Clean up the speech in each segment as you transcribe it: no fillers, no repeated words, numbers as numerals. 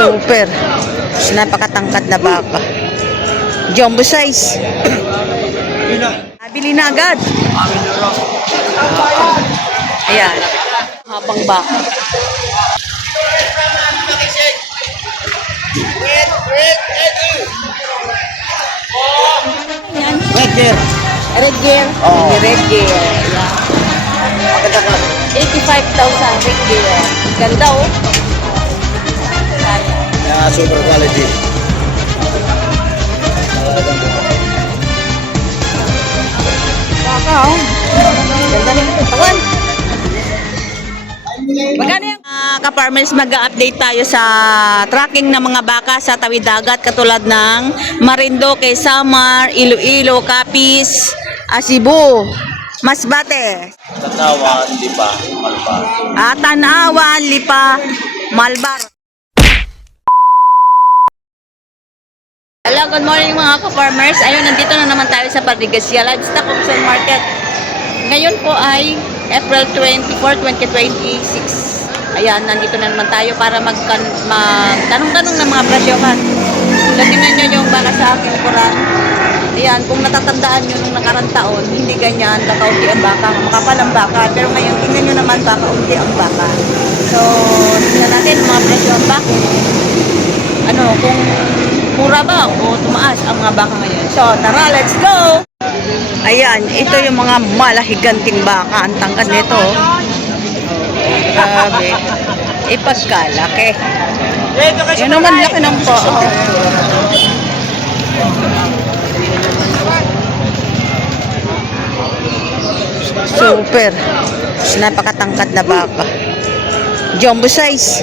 Super. Napakatangkad na baka. Jumbo size. Nabili na agad. Ayan. Habang baka. Ayan. Red gear. Red gear. Oo. Red gear. Ayan. Maganda ka. 85,000 red gear. Ganda oh. Yeah, super quality. Baka oh. Ganda rin ito. Tawan. Magkano yan? Ka-farmers, mag-update tayo sa tracking ng mga baka sa tawid dagat katulad ng Marinduque, Samar, Iloilo, Capiz, Cebu, Masbate, Tanawan, Lipa, Malpa. Tanawan, Lipa, Malbar. Hello, good morning mga ka-farmers. Ayun, nandito na naman tayo sa Pardigasia Livestock Auction Market. Ngayon po ay April 24, 2026. Ayan, nandito na naman tayo para magtanong-tanong ng mga presyohan. So, tingnan nyo yung baka sa aking kuran. Ayan, kung natatandaan nyo nung nakarang taon, hindi ganyan, kakaunti ang baka, makapal ang baka. Pero ngayon, tingnan nyo naman, kakaunti ang baka. So, tingnan natin mga presyohan ba? Kung mura ba o tumaas ang mga baka ngayon. So, tara, let's go! Ayan, ito yung mga malahiganting baka. Ang tangkad nito. Grabe. Ipagkalaki. Yun naman laki ng paa. Super. Napakatangkad na baka. Jumbo size.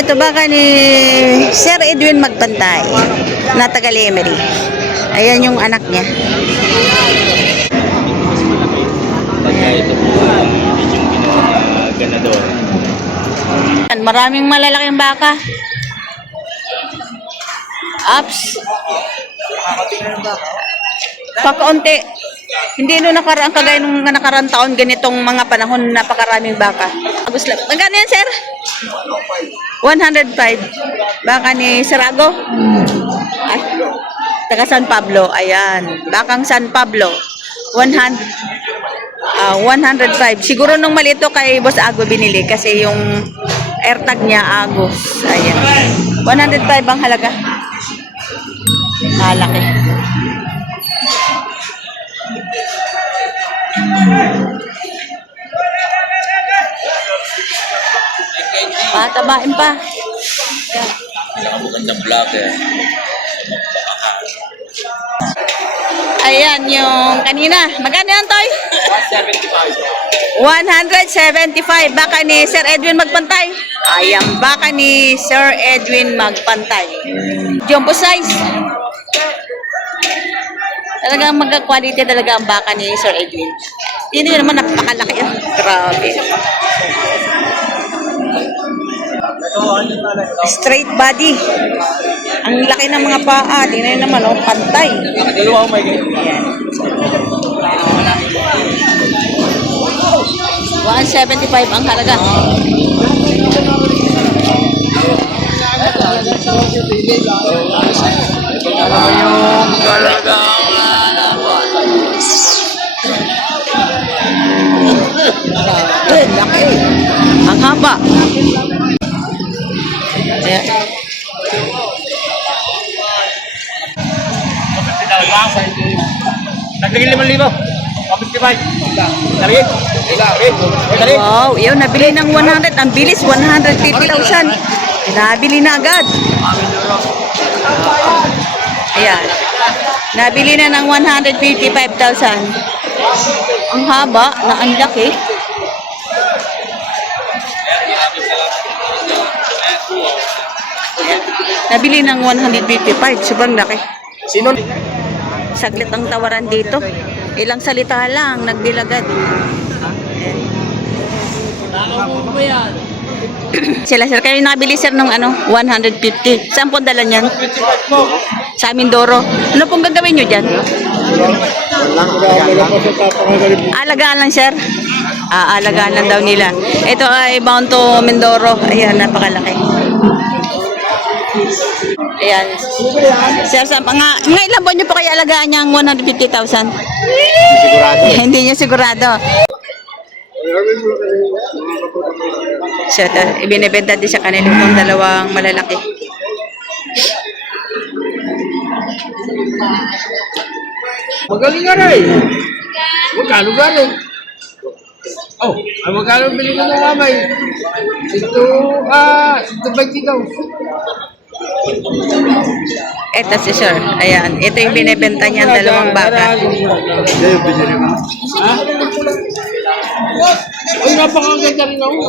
Ito baka ni Sir Edwin Magpantay na taga Lemery. Ayan yung anak niya. Ito po yung ganador. Maraming malalaking baka. Ups. Pakaunti. Hindi nung nakaraan kagaya nung nakaraan taon ganitong mga panahon napakaraming baka. Magkano yan, sir? 105. Baka ni Sarago? Ay, taga San Pablo. Ayan. Bakang San Pablo. 105. Siguro nung malito kay Boss Ago binili kasi yung AirTag niya Agos. Ayan. 105 ang halaga. Malaki. Patabain pa. Ayan. Magandang vlogger. Ayan yung kanina. Magkano yan, Toy? 175. Baka ni Sir Edwin Magpantay. Ayan, baka ni Sir Edwin Magpantay. Jumbo size. Talagang magka-quality talaga ang baka ni Sir Edwin. Hindi naman napakalaki yan. Grabe. Straight body. Ang laki ng mga paa. Tingnan naman, oh, pantay. Dalawa may ganyan. Ayan. 175 ang halaga. Yung talagang Laki. Ang haba. Ayan. Nagdagil 5,000. 55. Dali. Dali. Wow, yun, nabili ng 100. Ang bilis, 150,000. Nabili na agad. Ayan. Nabili na ng 155,000. Ang haba na ang laki. Nabili ng 155. Sobrang laki. Sino? Saglit ang tawaran dito. Ilang salita lang, nagbilagad. Sila sir, kayo nabili sir ng 150. Saan po dala niyan? Sa Mindoro. Ano pong gagawin nyo dyan? Alagaan lang sir. Aalagaan lang daw nila. Ito ay bound to Mindoro. Ayan, napakalaki. Ayan. Sir, sa mga ilang buwan niyo po kayo alagaan niyang 150,000? Sigurado. Hindi niyo sigurado. So, ibinibenta din sa kanila itong dalawang malalaki. Magaling ka rin. Magkano galing? Oh, ay magkano bili mo ng mamay? Ito 20 daw. Ito si Sir. Ayan. Ito yung binibenta niya, dalawang baka. Ay, napakaganda rin ako.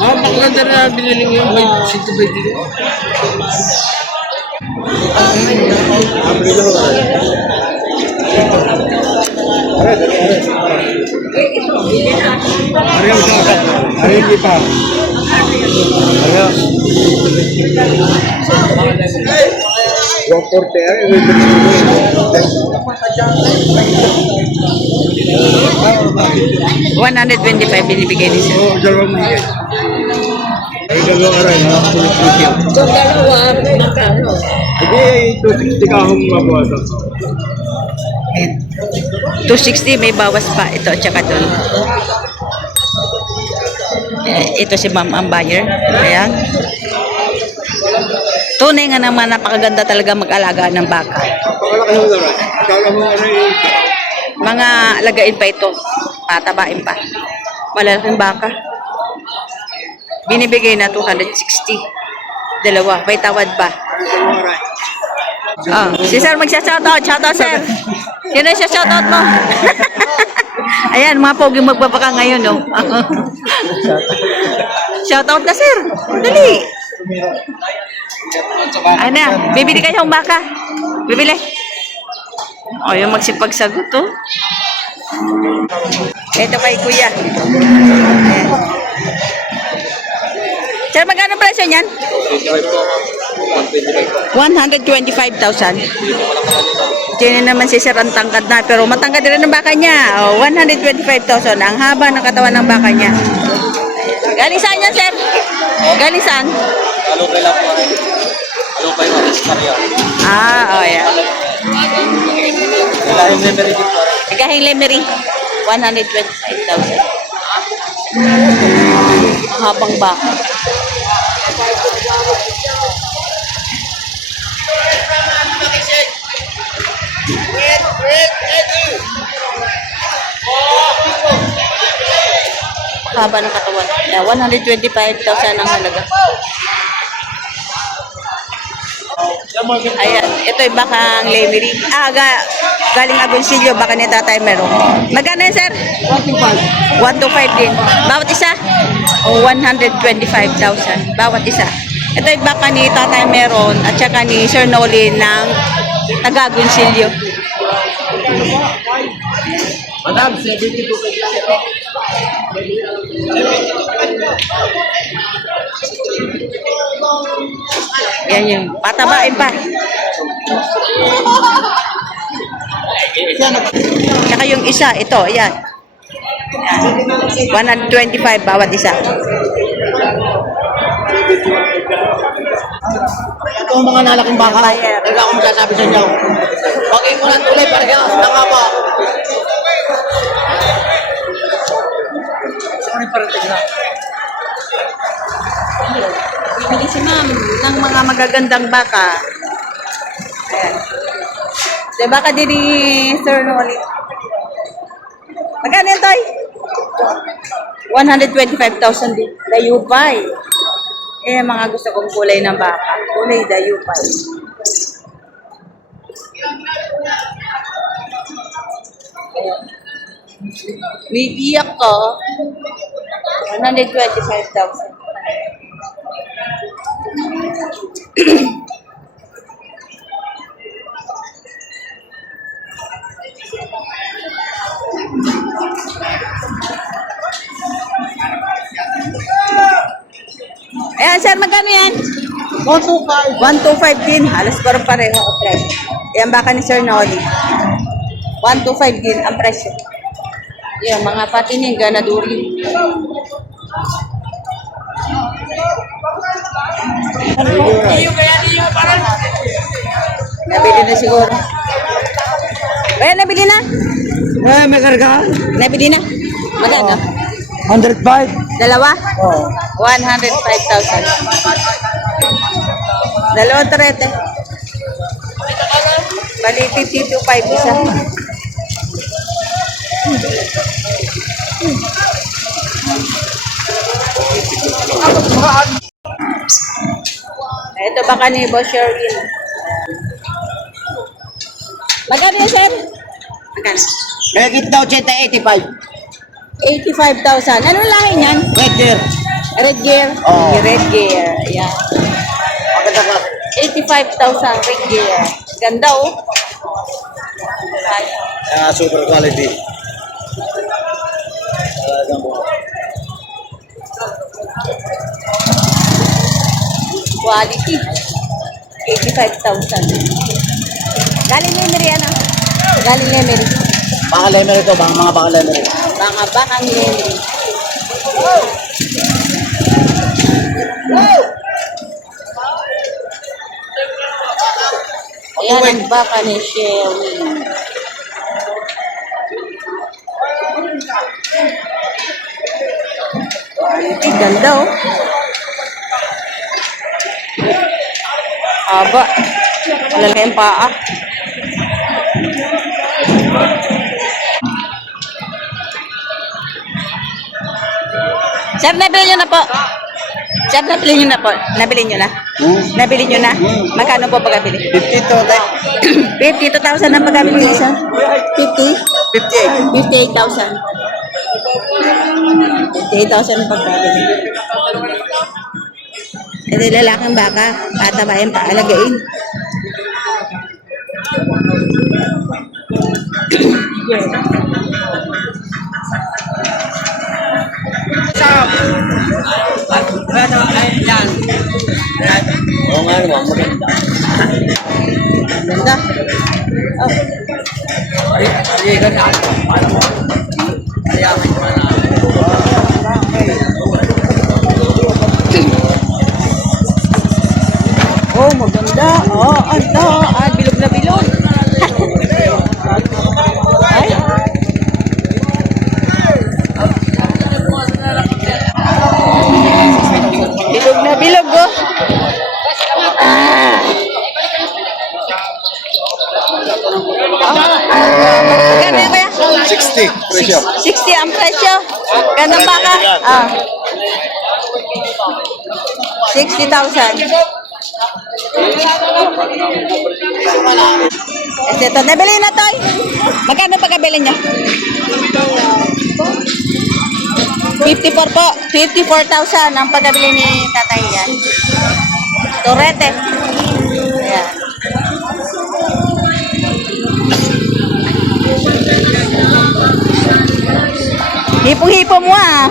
Napakaganda rin ang binili mo yung 120 daw. Ariel kita. Ariel. 125 binibigay ni Sir. Oh, dalawang higit. Ay, dalawang aray. Itong dalawa, magkano? Hindi, 260 ka akong mabuhasan. 260, may bawas pa. Ito, tsaka doon. Ito si Ma'am ang buyer. Ayan. Tunay nga naman, napakaganda talaga mag-alaga ng baka. Pakalaki yung aray. Akala mo aray. Mga alagain pa ito. Patabain pa. Malalaking baka. Binibigay na 260. Dalawa. May tawad pa. Dalawang aray. Oh, si Sir magsha-shoutout. Shoutout, Sir. Sino siya shoutout mo? Ayan, mga pogi magbabaka ngayon, no? Shoutout na, Sir. Dali. Ano, bibili kayo ng baka? Bibili. O, yung magsipagsagot, oh. Ito kay Kuya. Ayan. Sir, magkano presyo niyan? 125,000. Diyan naman si Sir ang tangkad na, pero matangkad din ang baka niya. Oh, 125,000 ang haba ng katawan ng baka niya. Galing saan yan, Sir? Galing saan? Alupay lang po. Alupay mo. Iskarya. Oh, yeah. Lahing memory dito. Kahing Lemery, 125,000. Habang baka. Haba ng katawan. Yeah, 125,000 ang halaga. Ayan, ito yung bakang Lemery. Galing Agoncillo, baka ni Tatay Meron. Magkano yun, Sir? 125 din. Bawat isa? O 125,000. Bawat isa. Ito yung baka ni Tatay Meron at saka ni Sir Noli ng taga Agoncillo. Madam, 72 pesos. Yan yung patabain pa. Tsaka yung isa, ito, ayan. 125 bawat isa. Ito ang mga nalaking baka. Talaga akong masasabi sa inyo. Pag-in mo ng tulay, parehas na nga pa. Sorry, parating na. Bibili si Ma'am ng mga magagandang baka. Ayan. Di baka din ni Sir Noli. Magkano yun, Toy? 125,000 din. Dayupay. Mga gusto kong kulay ng baka. Kulay dayupay. Ayan. May iyak ko. 125,000. Ayan, sir, magkano yan? 125. 125 din. Halos parang pareho ang price. Ayan, baka ni Sir Noli. 125 din ang presyo. Yan, mga patining, ganaduri. Nabili na siguro. Kaya nabili na? May karga? Nabili na? Magkano? 105? Dalawa? Oo. 105,000. Dalawang tarete. Bali, 52.5 isa. Ito baka ni Boss Sherwin. Magkano yan, sir? Magkano? May daw 85. 85,000. Ano lahi niyan? Red deer. Red gear? Oo. Red gear. Ayan. Maganda ka. 85,000 red gear. Ganda oh. Super quality. Quality. 85,000. Galing Lemery ano? Galing Lemery. Baka lemer ito, mga baka lemer. Mga bakang Lemery. Ayan ang baka ni Sherwin. Quality. Ganda oh. Aba. Malalaki ang paa. Sir, nabili nyo na po. Sir, nabili nyo na po. Nabili nyo na. Nabili nyo na. Magkano po pagkabili? 52 tayo. 52,000 ang pagkabili isa? 50? 58. 58,000. 58,000 ang pagkabili. Ito lalaking baka. Tatabayan pa. Alagain. Oo nga naman, maganda. Ganda. Oh. Oh, maganda. Oh, ito. Ah, bilog na bilog. Ay. Bilog na bilog, oh. Magkano yan, kuya? 60, presyo. 60 ang presyo. Gandang baka. Ah. 60,000. Ito, nabili na to. Magkano pagkabili niya? 54 po. 54,000 ang pagkabili ni tatay yan. Torete. Ayan. Hipong-hipo mo ah.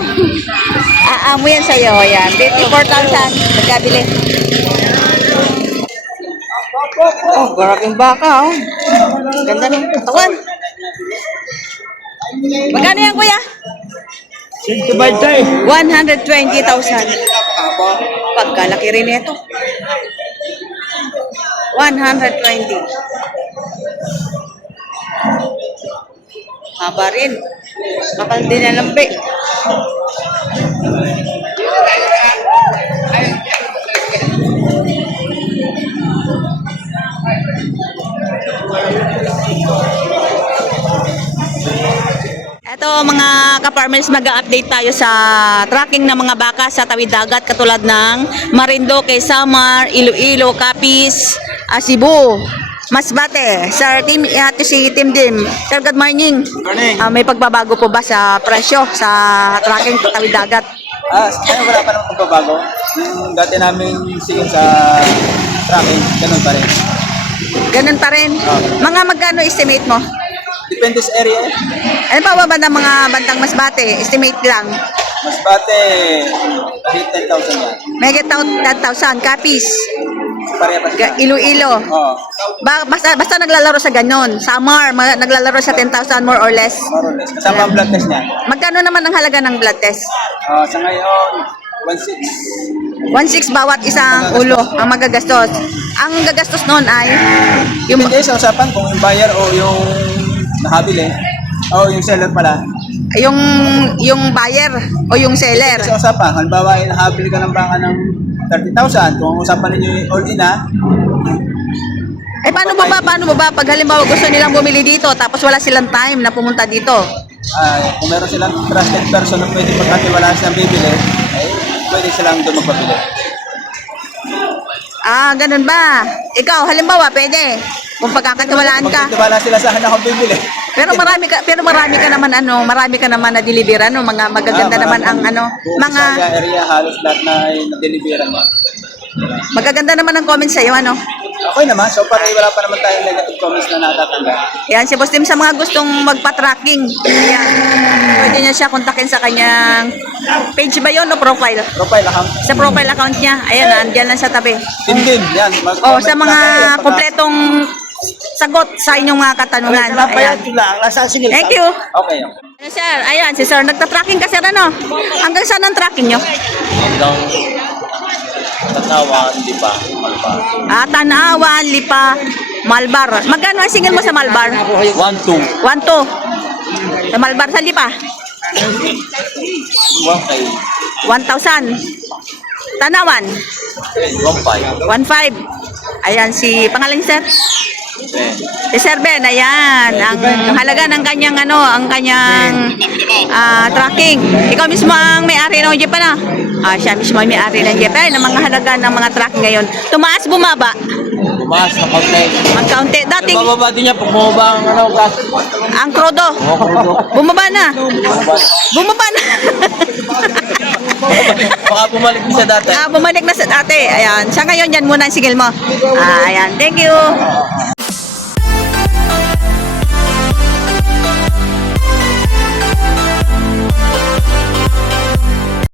Aamo yan sa'yo. Ayan. 54,000. Pagkabili. Oh, maraming baka oh. Ganda ng katawan. Magkano yan, kuya? 120,000. Pagkalaki rin ito. 120. Haba rin. Kapal din na lampi. Ito mga ka-farmers, mag-update tayo sa tracking ng mga baka sa tawid dagat katulad ng Marinduque, Samar, Iloilo, Capiz, Cebu, Masbate. Sir Tim, si Tim Dim. Sir, good morning. Morning. May pagbabago po ba sa presyo sa tracking sa tawid dagat? Wala pa naman pagbabago. Yung dati namin singin sa tracking, ganun pa rin. Ganun pa rin. Mga magkano estimate mo? Depende sa area. Ano pa ba ng mga bandang Masbate? Estimate lang. Mas bate, 10,000 yan. May 10,000. Capiz. Pareha pa sila. Iloilo. Oo. Basta naglalaro sa ganon. Summer, naglalaro sa 10,000 more or less. More or less. Kasama ang blood test niya. Magkano naman ang halaga ng blood test? Sa ngayon, 1.6. 1,600 bawat isang ulo ang magagastos. Ang gagastos noon ay yung Hindi sa usapan kung yung buyer o yung nakabili o yung seller pala. yung buyer o yung seller. Sa usapan, halimbawa ay nakabili ka ng baka ng 30,000, kung usapan ninyo yung all-in na, Eh paano mo ba pag halimbawa gusto nilang bumili dito tapos wala silang time na pumunta dito? kung meron silang trusted person na pwede pagkatiwalaan silang bibili, ay pwede silang doon magpabili. Ganun ba? Ikaw halimbawa pwede kung pagkakatiwalaan ka. Magkatiwala sila sa akin ako bibili. Pero marami ka naman na deliver mga magaganda naman ang Buong mga Bisaya area, halos lahat na ay na-deliveran mo. magaganda naman ang comments sa iyo Okay naman, so parang wala pa naman tayong negative comments na natatanggap. Yan si Boss Tim sa mga gustong magpa-tracking. Yan. Pwede niya siya kontakin sa kanyang page ba 'yon o profile? Profile account. Sa profile account niya. Ayan, nandiyan lang sa tabi. Din, yan. Sa mga kompletong sagot sa inyong mga katanungan. Ayan. Thank you. Okay. Sir, ayan, si Sir, nagta-tracking ka sir, Hanggang saan ang tracking nyo? Hanggang Tanawan, di ba? Malbar. Tanawan, Lipa, Malbar. Magkano ang singil mo sa Malbar? 1-2. 1,200. Sa Malbar, sa Lipa? 1K. 1,000. Tanawan? 1-5. 1,500. Ayan, si pangalan niya, sir? Si Sir Ben, ayan. Ang halaga ng kanyang tracking. Ikaw mismo ang may-ari ng jeep siya mismo ang may-ari ng jeep. Ayan, ang mga halaga ng mga tracking ngayon. Tumaas, bumaba. Tumaas na konti. Magkaunti. Dating, Bababa din niya pag bumaba ang gas. ang krodo. Bumaba na. Bumaba na. Baka bumalik din sa dati. Bumalik na sa dati. Ayan. Sa ngayon, yan muna ang sigil mo. Ayan. Thank you.